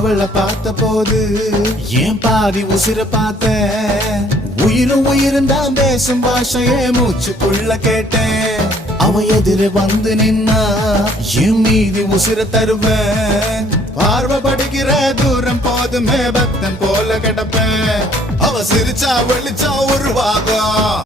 அவளை பார்த்த போது ஏன் பாதி உசிர பார்த்த உயிரும் உயிரும் தான் பேசும் பாஷையே மூச்சுக்குள்ள கேட்டேன் அவ எதிர வந்து நின்னா என் மீதி உசிர தருவேன் பார்வை படிக்கிற தூரம் போதுமே பக்தன் போல கிடப்பேன் அவ சிரிச்சா வெளிச்சா உருவாகும்